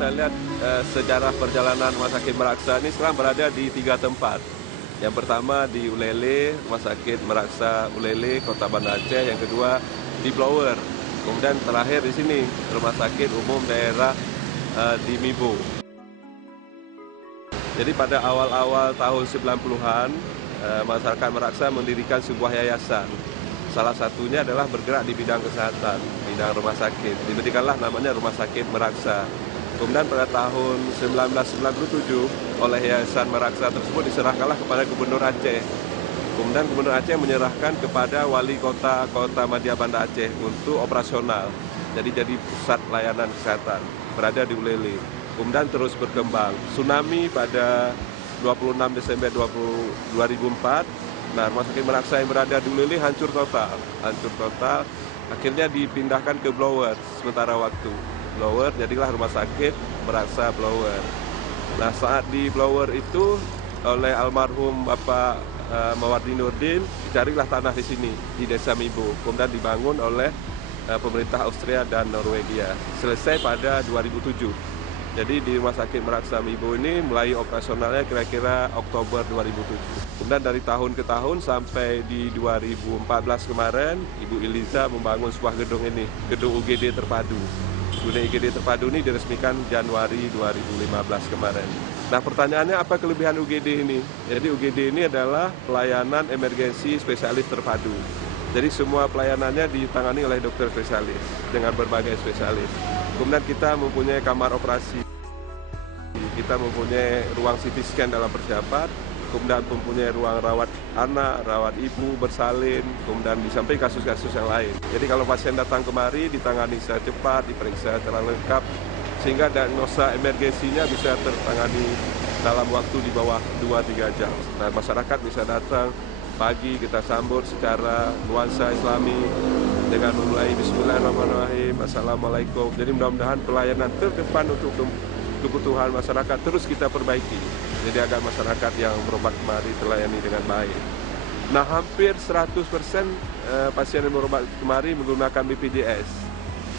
kita lihat sejarah perjalanan Rumah Sakit Meraksa ini sekarang berada di 3 tempat. Yang pertama di Ulele, Rumah Sakit Meraksa Ulele, Kota Banda Aceh. Yang kedua di Blower. Kemudian terakhir di sini, Rumah Sakit Umum Daerah di Mibo. Jadi pada awal-awal tahun 90-an, masyarakat Meraksa mendirikan sebuah yayasan. Salah satunya adalah bergerak di bidang kesehatan, bidang rumah sakit. Diberikanlah namanya Rumah Sakit Meraksa. Kemudian pada tahun 1997, oleh Yayasan Meraksa tersebut diserahkanlah kepada Gubernur Aceh. Kemudian Gubernur Aceh menyerahkan kepada Wali Kota Madya Banda Aceh untuk operasional. Jadi pusat layanan kesehatan, berada di Ulele. Kemudian terus berkembang. Tsunami pada 26 Desember 2004, nah Rumah Sakit Meraksa yang berada di Ulele hancur total. Akhirnya dipindahkan ke Blower sementara waktu. Blower jadilah Rumah Sakit Meraksa Blower. Nah saat di Blower itu oleh almarhum Bapak Mawardi Nurdin dicarilah tanah di sini di Desa Mibo. Kemudian dibangun oleh pemerintah Austria dan Norwegia. Selesai pada 2007. Jadi di Rumah Sakit Meraksa Mibo ini mulai operasionalnya kira-kira Oktober 2007. Kemudian dari tahun ke tahun sampai di 2014 kemarin, Ibu Iliza membangun sebuah gedung ini, gedung UGD terpadu. Gedung UGD terpadu ini diresmikan Januari 2015 kemarin. Nah pertanyaannya apa kelebihan UGD ini? Jadi UGD ini adalah pelayanan emergensi spesialis terpadu. Jadi semua pelayanannya ditangani oleh dokter spesialis dengan berbagai spesialis. Kemudian kita mempunyai kamar operasi, kita mempunyai ruang CT scan dalam persiapan, kemudian mempunyai ruang rawat anak, rawat ibu, bersalin, kemudian di samping kasus-kasus yang lain. Jadi kalau pasien datang kemari ditangani secara cepat, diperiksa secara lengkap, sehingga diagnosa emergensinya bisa tertangani dalam waktu di bawah 2-3 jam. Nah masyarakat bisa datang pagi, kita sambut secara nuansa Islami dengan memulai Bismillahirrahmanirrahim, Assalamualaikum. Jadi mudah-mudahan pelayanan terdepan untuk kebutuhan masyarakat terus kita perbaiki. Jadi agar masyarakat yang berobat kemari terlayani dengan baik. Nah hampir 100% pasien yang berobat kemari menggunakan BPJS.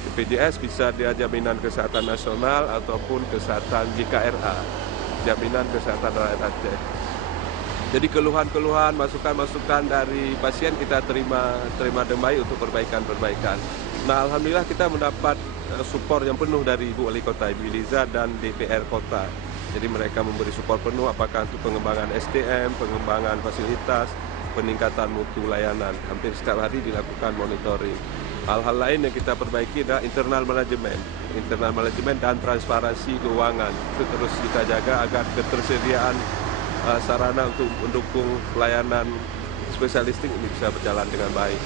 BPJS bisa dia jaminan kesehatan nasional ataupun kesehatan JKRA, jaminan kesehatan rakyat Aceh. Jadi keluhan-keluhan, masukan-masukan dari pasien kita terima dengan baik untuk perbaikan-perbaikan. Nah, alhamdulillah kita mendapat support yang penuh dari Ibu Wali Kota, Ibu Iliza dan DPR Kota. Jadi mereka memberi support penuh apakah untuk pengembangan SDM, pengembangan fasilitas, peningkatan mutu layanan. Hampir setiap hari dilakukan monitoring. Hal-hal lain yang kita perbaiki adalah internal manajemen dan transparansi keuangan. Itu terus kita jaga agar ketersediaan sarana untuk mendukung pelayanan spesialistik ini bisa berjalan dengan baik.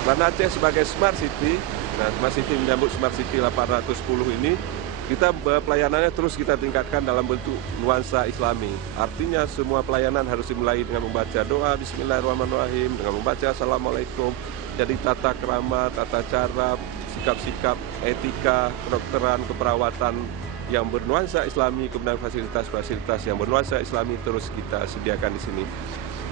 Banda Aceh sebagai Smart City, nah Smart City menyambut Smart City 810 ini, kita pelayanannya terus kita tingkatkan dalam bentuk nuansa Islami. Artinya semua pelayanan harus dimulai dengan membaca doa Bismillahirrahmanirrahim, dengan membaca Assalamualaikum. Jadi tata krama, tata cara, sikap-sikap, etika, kedokteran, keperawatan yang bernuansa Islami, kemudian fasilitas-fasilitas yang bernuansa Islami terus kita sediakan di sini.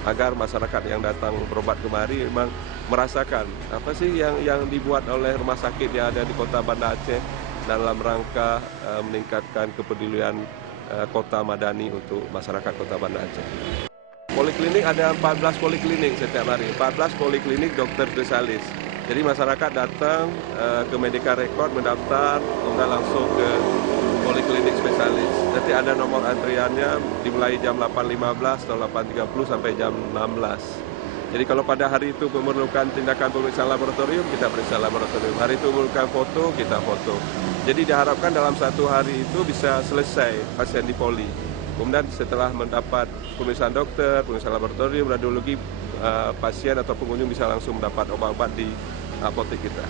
Agar masyarakat yang datang berobat kemari memang merasakan apa sih yang dibuat oleh rumah sakit yang ada di Kota Banda Aceh dalam rangka meningkatkan kepedulian Kota Madani untuk masyarakat Kota Banda Aceh. Poliklinik ada 14 poliklinik setiap hari, 14 poliklinik dokter spesialis. Jadi masyarakat datang ke Medica Record mendaftar, kemudian langsung ke poliklinik spesialis. Nanti ada nomor antriannya dimulai jam 8.15 atau 8.30 sampai jam 16. Jadi kalau pada hari itu memerlukan tindakan pemeriksaan laboratorium, kita periksa laboratorium. Hari itu memerlukan foto, kita foto. Jadi diharapkan dalam satu hari itu bisa selesai pasien di poli. Kemudian setelah mendapat pemeriksaan dokter, pemeriksaan laboratorium, radiologi, pasien atau pengunjung bisa langsung mendapat obat-obat di apotek kita.